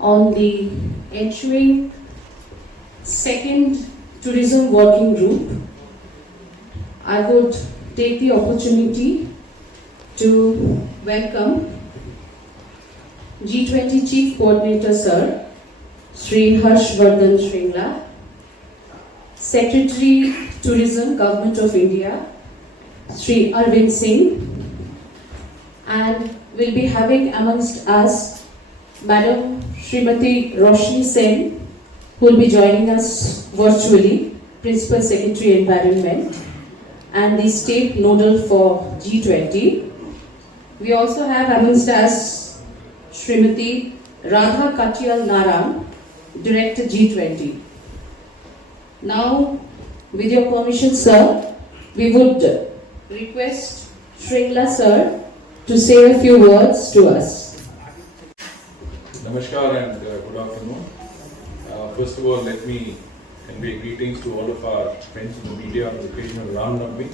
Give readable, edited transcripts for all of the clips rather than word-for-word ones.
on the ensuing second tourism working group. I would take the opportunity to welcome G20 Chief Coordinator Sir, Sri Harshvardhan Shringla, Secretary Tourism, Government of India, Sri Arvind Singh, and we'll be having amongst us Madam Srimati Roshni Sen, who will be joining us virtually, Principal Secretary Environment, and the State Nodal for G20. We also have amongst us Srimati Radha Katyal Naram, Director G20. Now, with your permission, sir, we would request Shringla sir to say a few words to us. Namaskar and good afternoon. First of all, let me convey greetings to all of our friends in the media on the occasion of Ram Navami.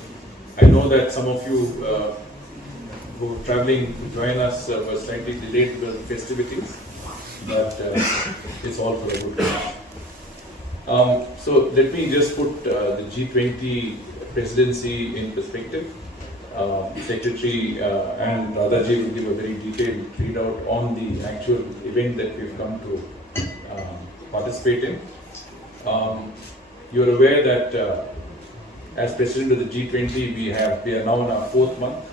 I know that some of you who were travelling to join us were slightly delayed because of festivities, but it's all for a good cause. So let me just put the G20 presidency in perspective. Secretary and Radhaji will give a very detailed readout on the actual event that we've come to participate in. You're aware that as President of the G20, we are now in our 4th month.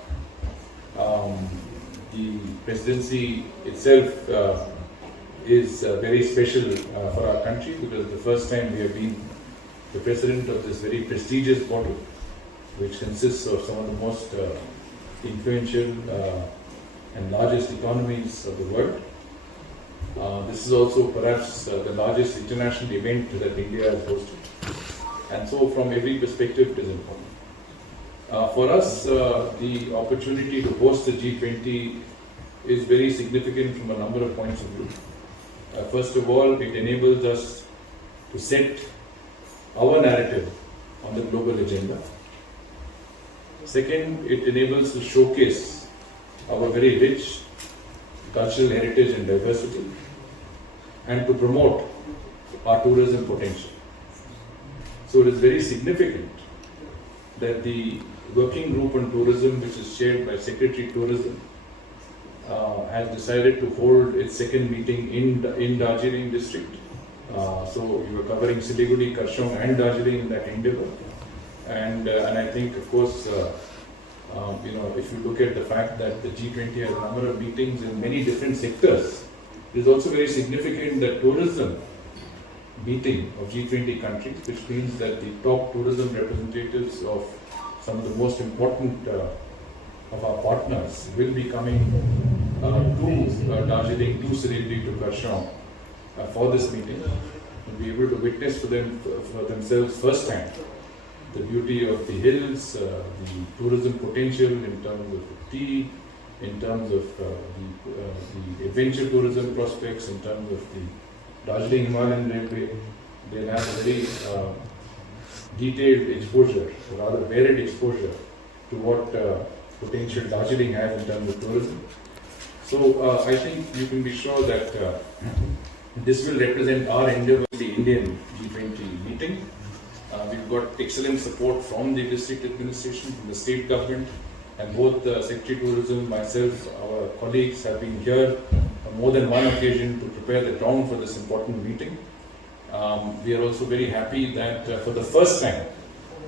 The presidency itself is very special for our country because the first time we have been the president of this very prestigious body, which consists of some of the most influential and largest economies of the world. This is also perhaps the largest international event that India has hosted, and so from every perspective it is important. For us, the opportunity to host the G20 is very significant from a number of points of view. First of all, it enables us to set our narrative on the global agenda. Second, it enables us to showcase our very rich cultural heritage and diversity, and to promote our tourism potential. So it is very significant that the working group on tourism, which is chaired by Secretary Tourism, has decided to hold its second meeting in Darjeeling district. So we were covering Siliguri, Karshong and Darjeeling in that endeavor. And I think, of course, if you look at the fact that the G20 has a number of meetings in many different sectors, it is also very significant that tourism meeting of G20 countries, which means that the top tourism representatives of some of the most important of our partners will be coming to Darjeeling, to Siliguri, to Karshong for this meeting, and be able to witness for themselves firsthand the beauty of the hills, the tourism potential in terms of the tea, in terms of the adventure tourism prospects, in terms of the Darjeeling Himalayan Railway. They'll have a very detailed exposure, rather varied exposure to what potential Darjeeling has in terms of tourism. So I think you can be sure that this will represent our endeavor in the Indian G20 meeting. We've got excellent support from the district administration, from the state government, and both the Secretary Tourism, myself, our colleagues have been here on more than one occasion to prepare the ground for this important meeting. We are also very happy that for the first time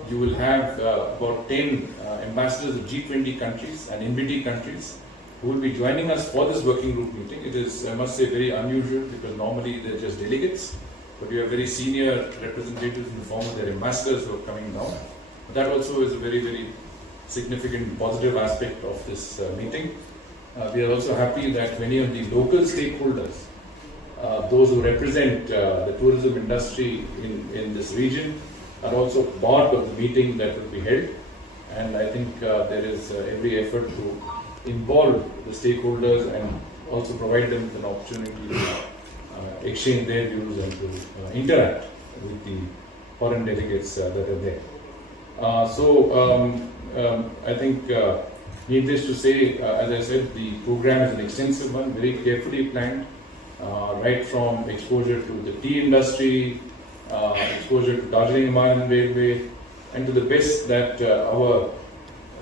you will have about 10 ambassadors of G20 countries and NVD countries who will be joining us for this working group meeting. It is, I must say, very unusual because normally they're just delegates, but we have very senior representatives in the form of their ambassadors who are coming down. That also is a very, very significant positive aspect of this meeting. We are also happy that many of the local stakeholders, those who represent the tourism industry in this region, are also part of the meeting that will be held. And I think there is every effort to involve the stakeholders and also provide them with an opportunity to exchange their views and to interact with the foreign delegates that are there. I think needless to say, as I said, the program is an extensive one, very carefully planned. right from exposure to the tea industry, exposure to Darjeeling Himalayan Railway, and to the best that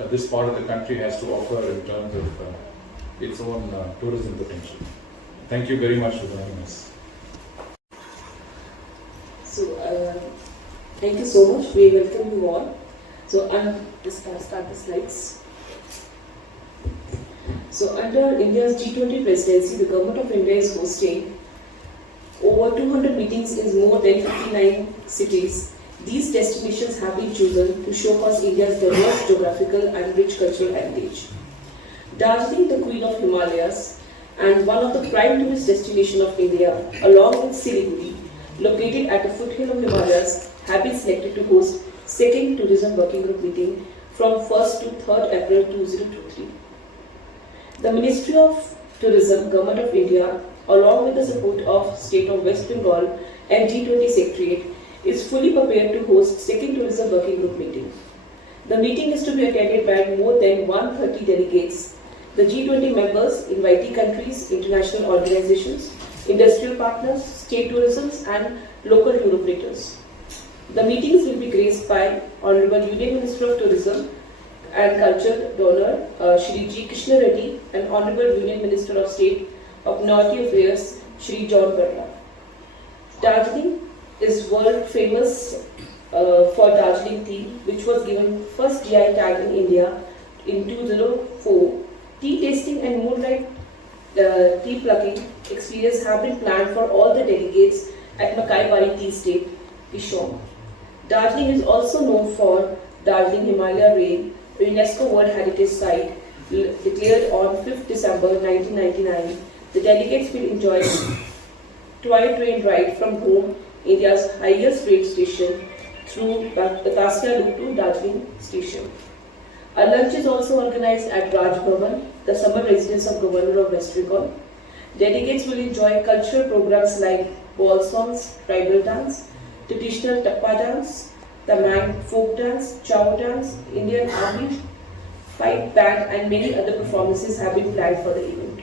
this part of the country has to offer in terms of its own tourism potential. Thank you very much for joining us. So, thank you so much. We welcome you all. So, I'll just start the slides. So, under India's G20 presidency, the Government of India is hosting over 200 meetings in more than 59 cities. These destinations have been chosen to showcase India's diverse geographical and rich cultural heritage. Darjeeling, the Queen of Himalayas, and one of the prime tourist destinations of India, along with Siliguri, located at the foothill of Himalayas, have been selected to host second Tourism Working Group meeting from 1st to 3rd April 2023. The Ministry of Tourism, Government of India, along with the support of State of West Bengal and G20 Secretariat, is fully prepared to host second Tourism Working Group meeting. The meeting is to be attended by more than 130 delegates. The G20 members, invitee countries, international organizations, industrial partners, state tourisms and local tour operators. The meetings will be graced by Honorable Union Minister of Tourism and Culture Donor Shri G. Krishna Reddy and Honorable Union Minister of State of Minority Affairs Shri John Barra. Darjeeling is world famous for Darjeeling tea, which was given first GI tag in India in 2004. Tea tasting and moonlight tea plucking experience have been planned for all the delegates at Makai Bari Tea Estate, Kishon. Darjeeling is also known for Darjeeling Himalaya Rail, a UNESCO World Heritage Site declared on 5th December 1999. The delegates will enjoy toy train ride from home, India's highest rail station, through Batasya Loop to Darjeeling Station. A lunch is also organized at Raj Bhavan, the summer residence of Governor of West Bengal. Delegates will enjoy cultural programs like ball songs, tribal dance, traditional tappa dance, Tamang folk dance, chow dance, Indian army, fight band and many other performances have been planned for the event.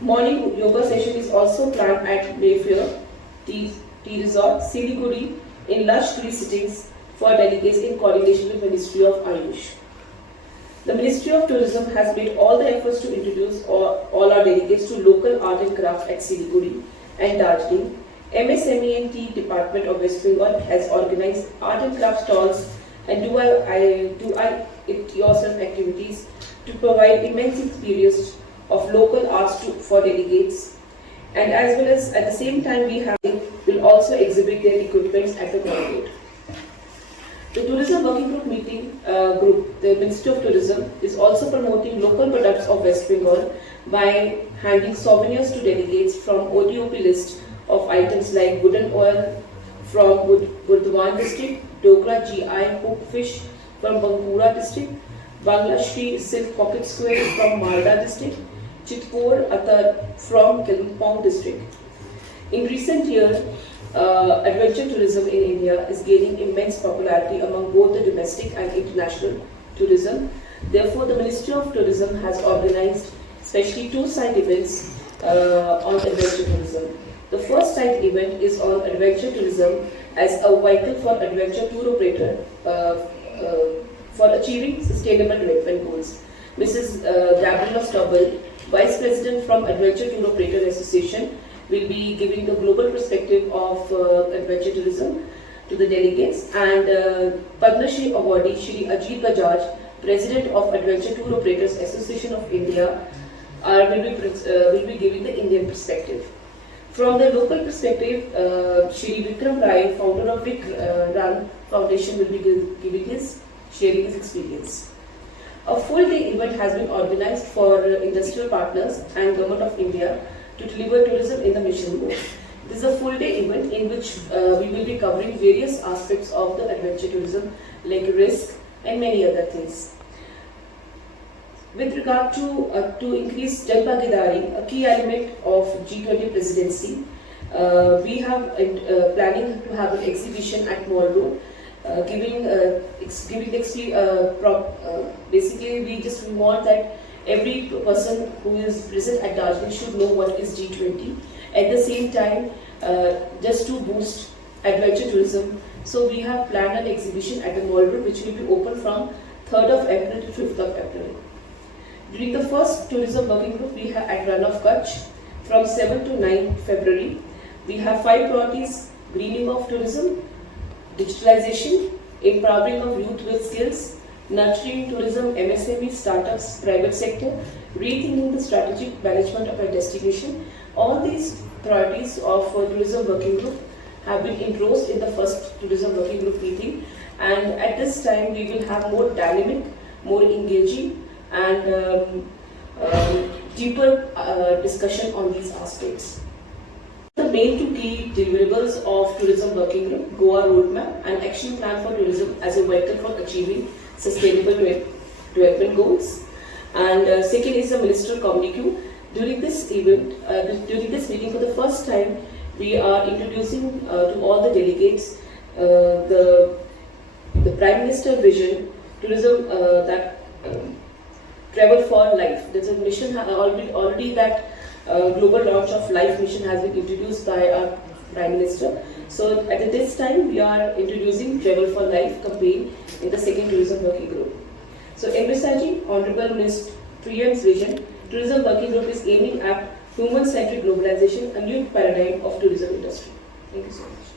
Morning yoga session is also planned at Mayfair Tea Resort, Siliguri in lush tree sittings for delegates in coordination with the Ministry of Ayush. The Ministry of Tourism has made all the efforts to introduce all our delegates to local art and craft at Siliguri and Darjeeling. MSME and Tea Department of West Bengal has organized art and craft stalls and do I it yourself activities to provide immense experience of local arts for delegates, and as well as at the same time will also exhibit their equipments at the corporate. The Tourism Working Group meeting the Ministry of Tourism is also promoting local products of West Bengal by handing souvenirs to delegates from ODOP list of items like wooden oil from Burdwan district, Dokra GI hook fish from Bankura district, Bangla Shri silk pocket square from Malda district, Chitpur Atar from Kalimpong district. In recent years, adventure tourism in India is gaining immense popularity among both the domestic and international tourism. Therefore, the Ministry of Tourism has organized especially two side events on adventure tourism. The first side event is on adventure tourism as a vehicle for adventure tour operator for achieving sustainable development goals. Mrs. Gabriela Stubble, Vice President from Adventure Tour Operator Association, will be giving the global perspective of adventure tourism to the delegates, and Padma Shri awardee Shri Ajit Bajaj, President of Adventure Tour Operators Association of India, will be giving the Indian perspective. From the local perspective, Shri Vikram Rai, founder of Vik Run Foundation, will be sharing his experience. A full-day event has been organized for industrial partners and Government of India to deliver tourism in the mission mode. This is a full-day event in which we will be covering various aspects of the adventure tourism like risk and many other things. With regard to increase Jan Bhagidari, a key element of G20 presidency, we have planning to have an exhibition at Mall Road, basically we want that every person who is present at Darjeeling should know what is G20. At the same time, just to boost adventure tourism, so we have planned an exhibition at the Mall Road which will be open from 3rd of April to 5th of April. During the first tourism working group, we have at Run of Kutch from 7 to 9 February. We have 5 priorities: greening of tourism, digitalization, empowering of youth with skills, nurturing tourism, MSME, startups, private sector, rethinking the strategic management of a destination. All these priorities of tourism working group have been engrossed in the first tourism working group meeting, and at this time we will have more dynamic, more engaging and deeper discussion on these aspects. The main 2 key deliverables of tourism working group: Goa roadmap and action plan for tourism as a vehicle for achieving sustainable development goals. And second is the ministerial communique. During this event, during this meeting, for the first time, we are introducing to all the delegates the Prime Minister vision, tourism travel for life. There's a mission already that global launch of life mission has been introduced by our Prime Minister. So at this time, we are introducing travel for life campaign in the second tourism working group. So envisaging Honorable Minister Priyan's vision, tourism working group is aiming at human-centric globalization, a new paradigm of tourism industry. Thank you so much.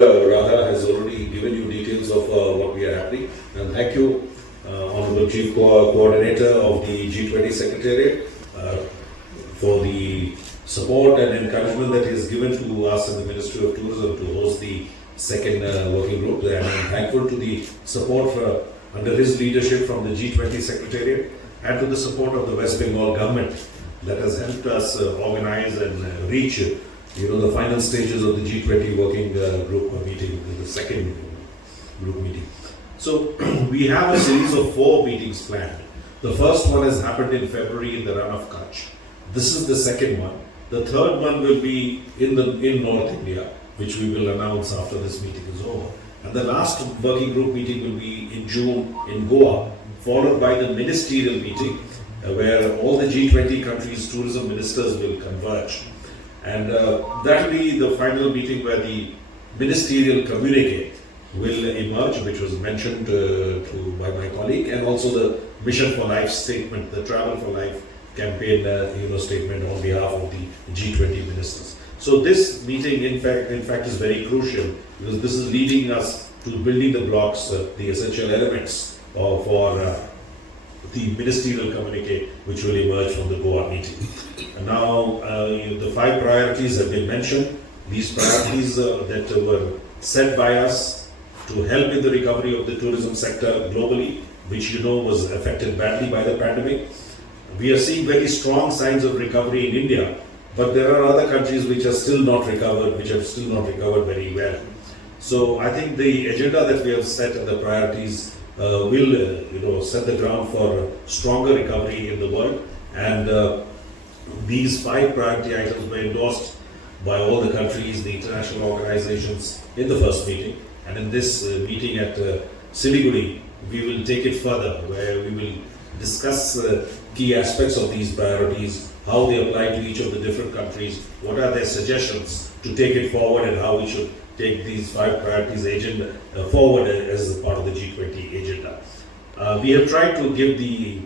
Radha has already given you details of what we are happening, and thank you, Honorable Chief Coordinator of the G20 Secretariat, for the support and encouragement that is given to us in the Ministry of Tourism to host the second working group. And I'm thankful to the support under his leadership from the G20 Secretariat and to the support of the West Bengal government that has helped us organize and reach the final stages of the G20 working group meeting, the second group meeting. So we have a series of 4 meetings planned. The first one has happened in February in the Run of Kutch. This is the second one. The third one will be in North India, which we will announce after this meeting is over. And the last working group meeting will be in June in Goa, followed by the ministerial meeting, where all the G20 countries' tourism ministers will converge. And that will be the final meeting where the ministerial communique will emerge, which was mentioned by my colleague, and also the Mission for Life statement, the Travel for Life campaign statement on behalf of the G20 ministers. So this meeting, in fact, is very crucial because this is leading us to building the blocks, the essential elements for the ministerial communique, which will emerge from the Goa meeting. And now, the 5 priorities have been mentioned. These priorities that were set by us to help in the recovery of the tourism sector globally, which was affected badly by the pandemic. We are seeing very strong signs of recovery in India, but there are other countries which are still not recovered, which have still not recovered very well. So I think the agenda that we have set and the priorities will set the ground for stronger recovery in the world. And these 5 priority items were endorsed by all the countries, the international organizations in the first meeting. And in this meeting at Siliguri, we will take it further, where we will discuss key aspects of these priorities, how they apply to each of the different countries, what are their suggestions to take it forward, and how we should take these 5 priorities agenda forward as a part of the G20 agenda. We have tried to give the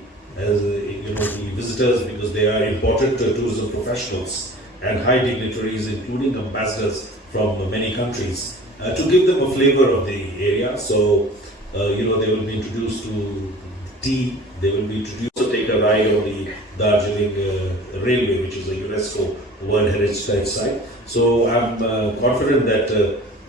visitors, because they are important tourism professionals and high dignitaries, including ambassadors from many countries, to give them a flavor of the area. So, they will be introduced to tea, they will be introduced to take a ride on the Darjeeling railway, which is a UNESCO World Heritage Site. So I'm confident that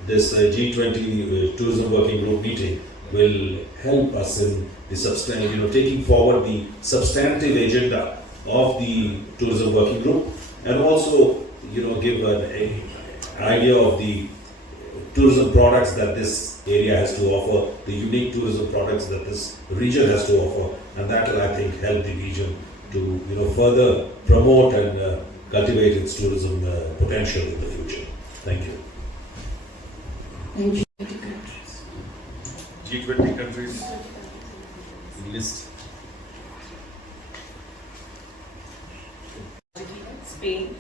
this G20 Tourism Working Group meeting will help us in the taking forward the substantive agenda of the Tourism Working Group, and also give an idea of the tourism products that this area has to offer, the unique tourism products that this region has to offer, and that will, I think, help the region to further promote and cultivate its tourism potential in the future. Thank you. Thank you. G20 countries list. Spain.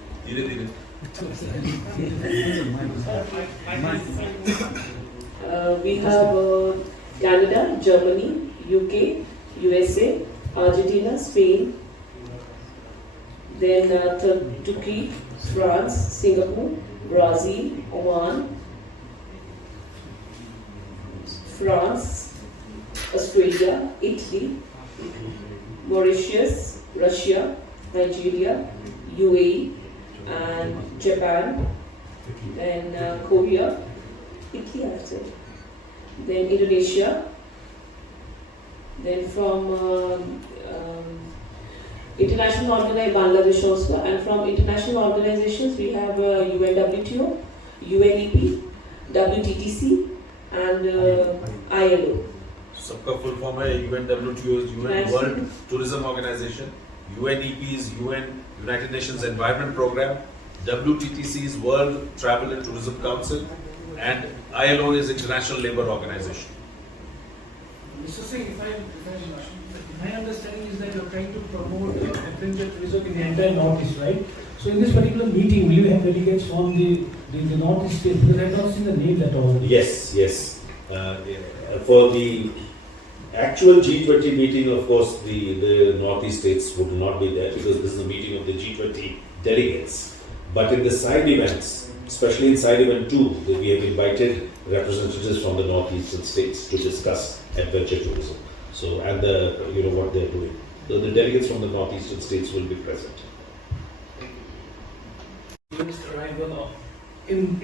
We have Canada, Germany, UK, USA, Argentina, Spain, then Turkey, France, Singapore, Brazil, Oman, France, Australia, Italy, Mauritius, Russia, Nigeria, UAE, and Japan, then Korea, Italy, I said, then Indonesia, then from international organization, Bangladesh also, and from international organizations we have UNWTO, UNEP, WTTC, and ILO. सबका full form है UNWTO UN World Tourism Organization, UNEP is UN United Nations Environment Program, WTTC is World Travel and Tourism Council, and ILO is International Labour Organization. Mr. Singh, my understanding is that you're trying to promote adventure tourism in the entire Northeast, right? So in this particular meeting, will you have delegates from the Northeast states? Because I have not seen the names at all. Yes. For the actual G20 meeting, of course, the Northeast states would not be there because this is a meeting of the G20 delegates. But in the side events, especially in side event 2, we have invited representatives from the Northeastern states to discuss adventure tourism. So, and what they're doing. So the delegates from the Northeastern states will be present. Arrival in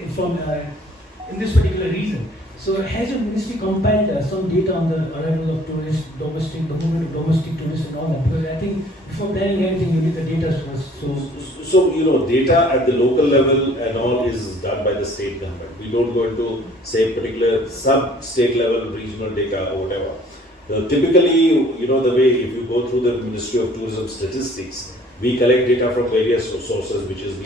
this particular region. So has your ministry compiled some data on the arrival of tourists, the movement of domestic tourists and all that? Because I think before planning anything, you need the data first. So data at the local level and all is done by the state government. We don't go into, say, particular sub-state level regional data or whatever. Typically, the way if you go through the Ministry of Tourism statistics, we collect data from various sources, which is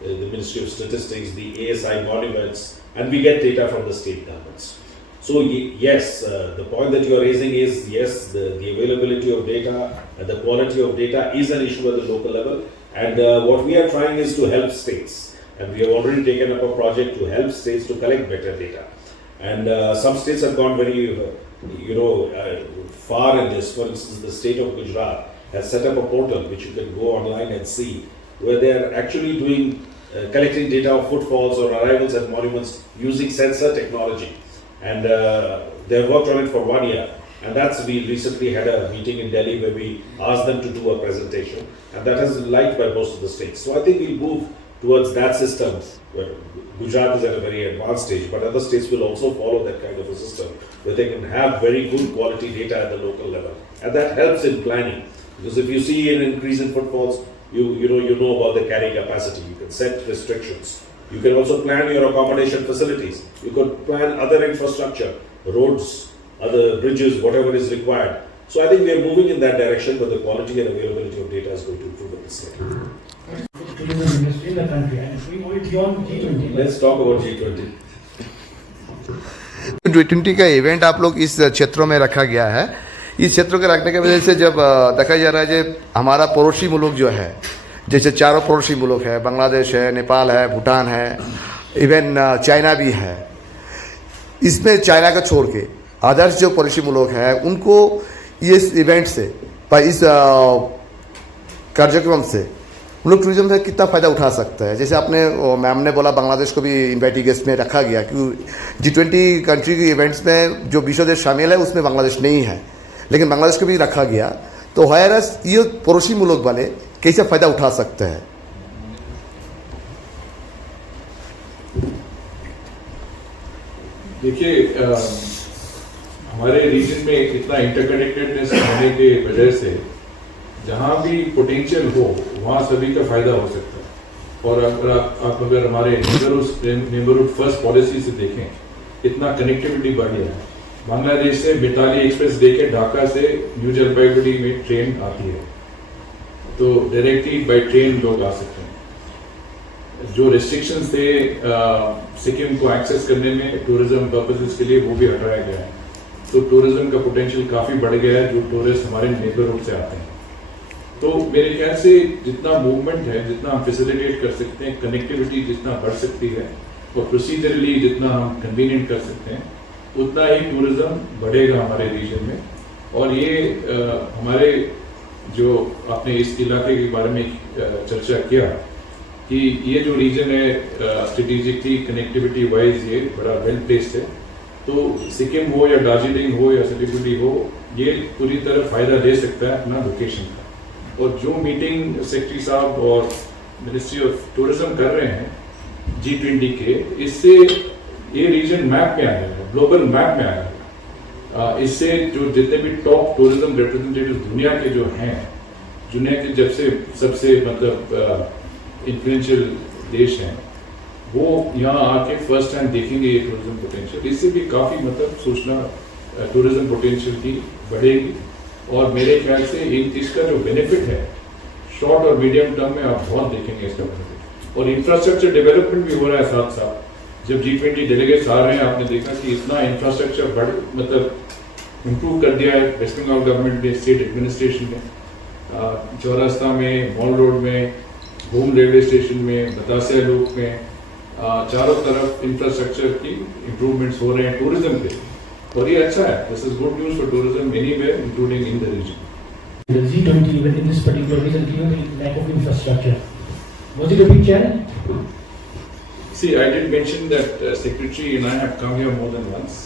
the Ministry of Statistics, the ASI monuments, and we get data from the state governments. So yes, the point that you are raising is yes, the availability of data and the quality of data is an issue at the local level. And what we are trying is to help states. And we have already taken up a project to help states to collect better data. And some states have gone very, far in this. For instance, the state of Gujarat has set up a portal which you can go online and see, where they are actually doing collecting data of footfalls or arrivals at monuments using sensor technology. And they have worked on it for 1 year. And we recently had a meeting in Delhi where we asked them to do a presentation. And that has been liked by most of the states. So I think we'll move towards that system, where Gujarat is at a very advanced stage, but other states will also follow that kind of a system, where they can have very good quality data at the local level. And that helps in planning. Because if you see an increase in footfalls, you know about the carrying capacity. You can set restrictions. You can also plan your accommodation facilities. You could plan other infrastructure, roads, other bridges, whatever is required. So I think we are moving in that direction, but the quality and availability of data is going to improve at this level. Tourism industry in the country, and we go beyond G20. Let's talk about G20. G20 का event आप लोग इस क्षेत्रों में रखा गया है। इस क्षेत्रों के रखने की वजह से जब देखा जा रहा है कि हमारा पड़ोसी मुल्क जो है, जैसे चारों पड़ोसी मुल्क है, बांग्लादेश है, नेपाल है, भूटान है, इवन चाइना भी है। इसमें चाइना को छोड़ के अदर्स जो पड़ोसी मुल्क है उनको इस इवेंट से, इस कार्यक्रम से उन लोग टूरिज्म से कितना फ़ायदा उठा सकता है। जैसे आपने मैम ने बोला बांग्लादेश को भी इन्वाइटी गेस्ट में रखा गया, क्योंकि G20 कंट्री के इवेंट्स में जो 20 देश शामिल है उसमें बांग्लादेश नहीं है, लेकिन बांग्लादेश को भी रखा गया। तो वायरस ये पड़ोसी मुल्क वाले कैसे फ़ायदा उठा सकते हैं? देखिए, हमारे रीजन में इतना इंटरकनेक्टेडनेस होने के वजह से जहाँ भी पोटेंशियल हो वहाँ सभी का फायदा हो सकता है। और अगर हमारे नेबरहुड फर्स्ट पॉलिसी से देखें, इतना कनेक्टिविटी बढ़ गया है। बांग्लादेश से मिताली एक्सप्रेस देखें, ढाका से न्यू जलपाईगुड़ी में ट्रेन आती है, तो डायरेक्टली बाय ट्रेन लोग आ सकते हैं। जो रिस्ट्रिक्शंस थे सिक्किम को एक्सेस करने में टूरिज्म पर्पसेस के लिए, वो भी हटाया गया है। तो टूरिज्म का पोटेंशियल काफ़ी बढ़ गया है, जो टूरिस्ट हमारे नेबरहुड से आते हैं। तो मेरे ख्याल से जितना मूवमेंट है, जितना हम फैसिलिटेट कर सकते हैं, कनेक्टिविटी जितना बढ़ सकती है और प्रोसीजरली जितना हम कन्वीनियंट कर सकते हैं, उतना ही टूरिज्म बढ़ेगा हमारे रीजन में। और ये हमारे जो आपने इस इलाके के बारे में चर्चा किया कि ये जो रीजन है स्ट्रेटेजिकली कनेक्टिविटी वाइज ये बड़ा वेल प्लेस्ड है, तो सिक्किम हो या दार्जिलिंग हो या सिलीगुड़ी हो, ये पूरी तरह फायदा ले सकता है अपना लोकेशन का। और जो मीटिंग सेक्रेटरी साहब और मिनिस्ट्री ऑफ टूरिज्म कर रहे हैं G20 के, इससे ये रीजन मैप में आएगा, ग्लोबल मैप में आएगा। इससे जो जितने भी टॉप टूरिज्म रिप्रेजेंटेटिव दुनिया के जो हैं, दुनिया के जब से सबसे मतलब इन्फ्लुएंशियल देश हैं, वो यहाँ आके फर्स्ट हैंड देखेंगे ये टूरिज्म पोटेंशियल। इससे भी काफ़ी मतलब सोचना टूरिज्म पोटेंशियल की बढ़ेगी। और मेरे ख्याल से इसका जो बेनिफिट है शॉर्ट और मीडियम टर्म में आप बहुत देखेंगे इसका बेनिफिट। और इंफ्रास्ट्रक्चर डेवलपमेंट भी हो रहा है साथ साथ। जब G20 डेलीगेट्स आ रहे हैं, आपने देखा कि इतना इंफ्रास्ट्रक्चर मतलब इम्प्रूव कर दिया है वेस्ट बंगाल गवर्नमेंट ने, स्टेट एडमिनिस्ट्रेशन ने। चौरास्ता में, मॉल रोड में, घूम रेलवे स्टेशन में, बतासिया लूप में, चारों तरफ इंफ्रास्ट्रक्चर की इम्प्रूवमेंट्स हो रहे हैं टूरिज्म पे, और ये अच्छा है। This is good news for tourism anywhere including in the region. The G20 event in this particular region, given the lack of infrastructure, was it a big challenge? See, I did mention that Secretary and I have come here more than once.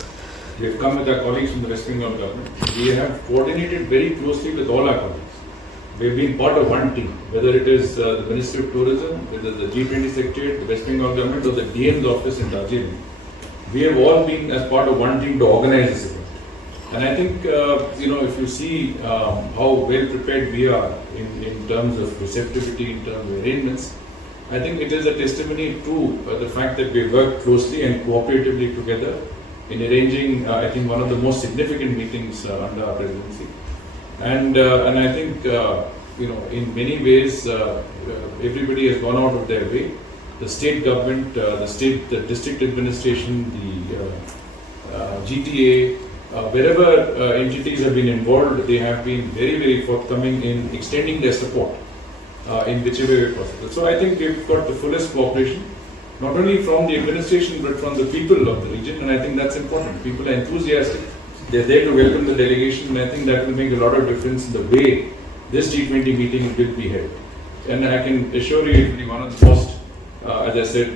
We have come with our colleagues from the West Bengal government. We have coordinated very closely with all our colleagues. We have been part of one team, whether it is the Ministry of Tourism, whether the G20 Secretariat, the West Bengal government, or the DM's office in Darjeeling. We have all been as part of one team to organize this event. And I think, if you see how well prepared we are in terms of receptivity, in terms of arrangements, I think it is a testimony to the fact that we worked closely and cooperatively together in arranging, I think, one of the most significant meetings under our presidency. And I think, in many ways, everybody has gone out of their way. The state government, the district administration, the GTA, wherever entities have been involved, they have been very, very forthcoming in extending their support in whichever way possible. So I think we've got the fullest cooperation, not only from the administration but from the people of the region, and I think that's important. People are enthusiastic. They're there to welcome the delegation, and I think that will make a lot of difference in the way this G20 meeting will be held. And I can assure you it will be one of the most, as I said,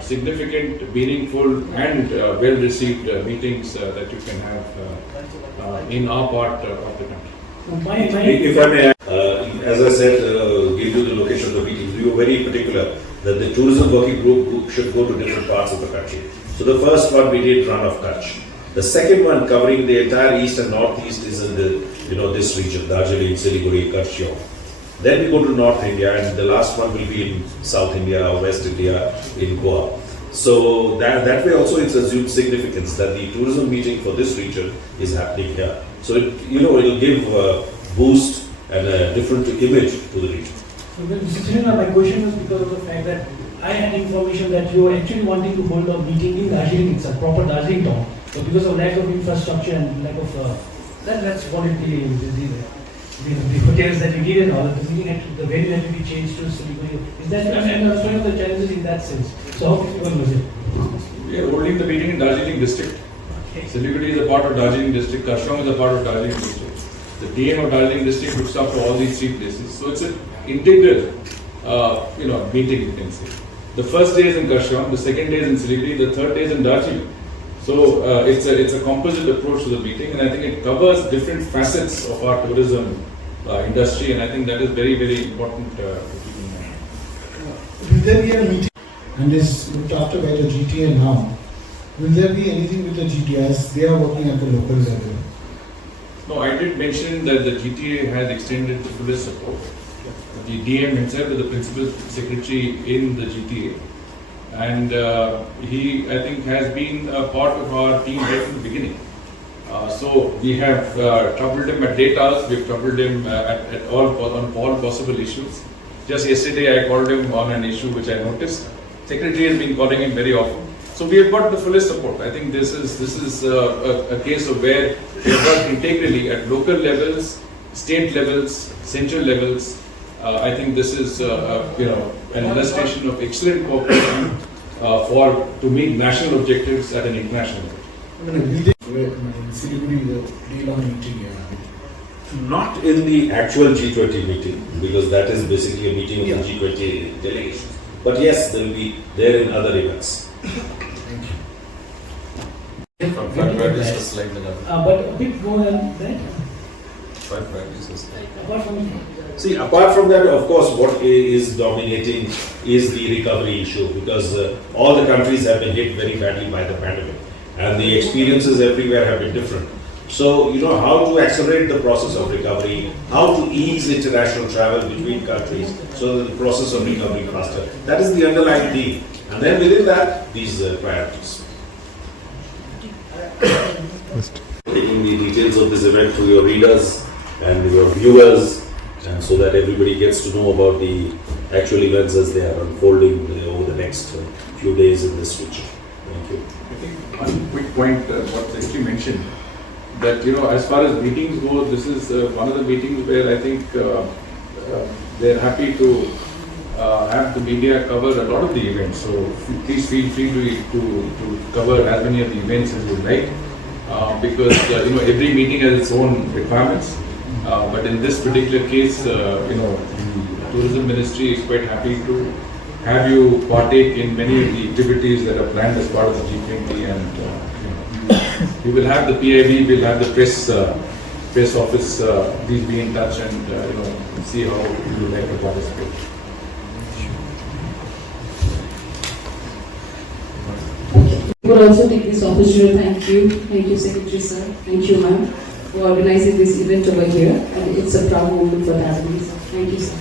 significant, meaningful, and well-received meetings that you can have in our part of the country. If I may, as I said, give you the location of the meetings. We were very particular that the tourism working group should go to different parts of the country. So the first one we did Run of Kutch. The second one covering the entire east and northeast is in the this region, Darjeeling, Siliguri, Kutch. Then we go to North India, and the last one will be in South India or West India in Goa. So that way also it's assumed significance that the tourism meeting for this region is happening here. So it'll give a boost and a different image to the region. So, Mr. Chirina, my question was because of the fact that I had information that you are actually wanting to hold a meeting in Darjeeling itself, proper Darjeeling town, but because of lack of infrastructure and lack of that's what the hotels that you need and all, the venue had to be changed to Siliguri. Is that, and that's one of the challenges in that sense. So how critical was it? We are holding the meeting in Darjeeling district. Okay. Siliguri is a part of Darjeeling district. Karshong is a part of Darjeeling district. The DM of Darjeeling district looks after all these three places. So it's an integral, meeting, you can say. The first day is in Karshong, the second day is in Siliguri, the third day is in Darjeeling. So it's a composite approach to the meeting, and I think it covers different facets of our tourism industry, and I think that is very, very important to keep in mind. Will there be a meeting, and is looked after by the GTA now? Will there be anything with the GTA as they are working at the local level? No, I did mention that the GTA has extended the fullest support. The DM himself is the principal secretary in the GTA. And he, I think, has been a part of our team right from the beginning. So we have troubled him at late hours. We've troubled him on all possible issues. Just yesterday, I called him on an issue which I noticed. Secretary has been calling him very often. So we have got the fullest support. I think this is a case of where we have worked integrally at local levels, state levels, central levels. I think this is an illustration of excellent cooperation to meet national objectives at an international level. Not in the actual G20 meeting, because that is basically a meeting of the G20 delegations. But yes, they will be there in other events. But a bit more than that. Apart from that, of course, what is dominating is the recovery issue, because all the countries have been hit very badly by the pandemic, and the experiences everywhere have been different. So, how to accelerate the process of recovery, how to ease international travel between countries so that the process of recovery faster. That is the underlying theme. And then within that, these priorities. Taking the details of this event to your readers and your viewers, and so that everybody gets to know about the actual events as they are unfolding over the next few days in this region. Thank you. I think one quick point, what Secretary mentioned, that as far as meetings go, this is one of the meetings where I think they're happy to have the media cover a lot of the events. So please feel free to cover as many of the events as you like, because every meeting has its own requirements. But in this particular case, the Tourism Ministry is quite happy to have you partake in many of the activities that are planned as part of the G20, and we will have the PIB, we'll have the press office, please be in touch and see how you would like to participate. We would also take this opportunity to thank you Secretary Sir, thank you ma'am, for organizing this event over here, and it's a proud moment for Darjeeling. Thank you sir.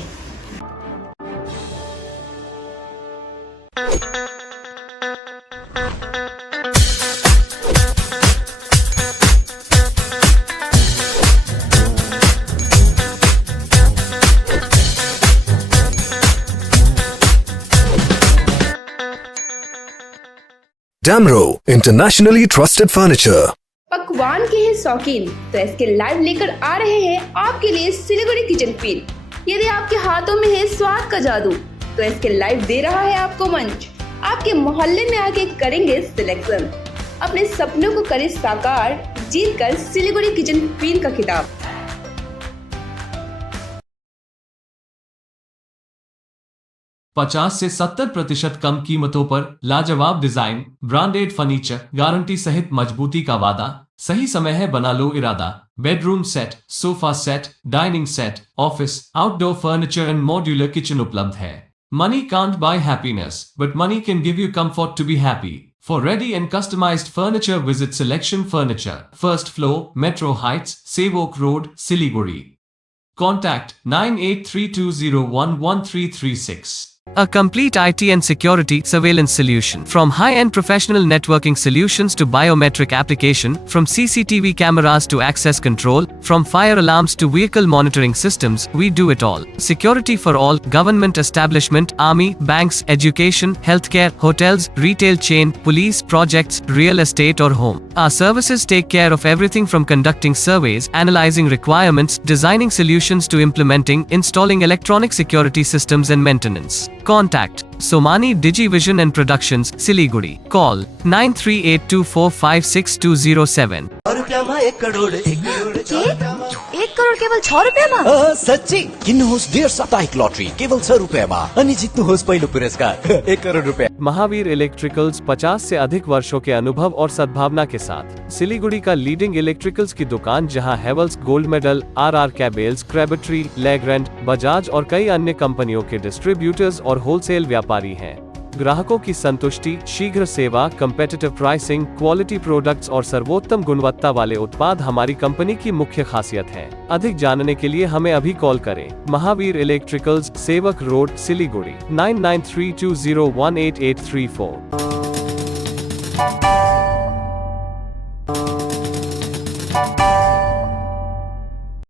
Damro, internationally trusted furniture. पकवान के हैं शौकीन तो इसके live लेकर आ रहे हैं आपके लिए सिलीगुड़ी किचन फील। यदि आपके हाथों में है स्वाद का जादू तो इसके लाइव दे रहा है आपको मंच। आपके मोहल्ले में आके करेंगे सिलेक्शन, अपने सपनों को करें साकार, जीत कर सिलीगुड़ी किचन फील का खिताब। 50 से 70% कम कीमतों पर लाजवाब डिजाइन, ब्रांडेड फर्नीचर, गारंटी सहित मजबूती का वादा। सही समय है, बना लो इरादा। Bedroom set, sofa set, dining set, office, outdoor furniture and modular kitchen उपलब्ध है। Money can't buy happiness, but money can give you comfort to be happy. For ready and customized furniture, visit Selection Furniture, first floor, Metro Heights, Sevok Road, Siliguri. Contact 9832011336. A complete IT and security surveillance solution. From high-end professional networking solutions to biometric application, from CCTV cameras to access control, from fire alarms to vehicle monitoring systems, we do it all. Security for all, government establishment, army, banks, education, healthcare, hotels, retail chain, police, projects, real estate or home. Our services take care of everything from conducting surveys, analyzing requirements, designing solutions to implementing, installing electronic security systems and maintenance. Contact Somani Digivision and Productions, Siliguri. Call 9382456207. 1 crore केवल 6 रुपैयाँमा? सच्ची किन्नुहोस् डेढ साप्ताहिक lottery केवल 6 रुपैयाँमा अनि जित्नुहोस् पहिलो पुरस्कार 1 करोड़ रुपया। Mahavir electricals 50 से अधिक वर्षों के अनुभव और सद्भावना के साथ सिलीगुड़ी का लीडिंग इलेक्ट्रिकल्स की दुकान, जहां Havells, gold medal, RR cables, Crabtree, Legrand, Bajaj और कई अन्य कंपनियों के डिस्ट्रीब्यूटर्स और होलसेल व्यापारी हैं। ग्राहकों की संतुष्टि, शीघ्र सेवा, कम्पेटिटिव प्राइसिंग, क्वालिटी प्रोडक्ट्स और सर्वोत्तम गुणवत्ता वाले उत्पाद हमारी कंपनी की मुख्य खासियत है। अधिक जानने के लिए हमें अभी कॉल करें। महावीर इलेक्ट्रिकल्स, सेवक रोड, सिलीगुड़ी 9932018834।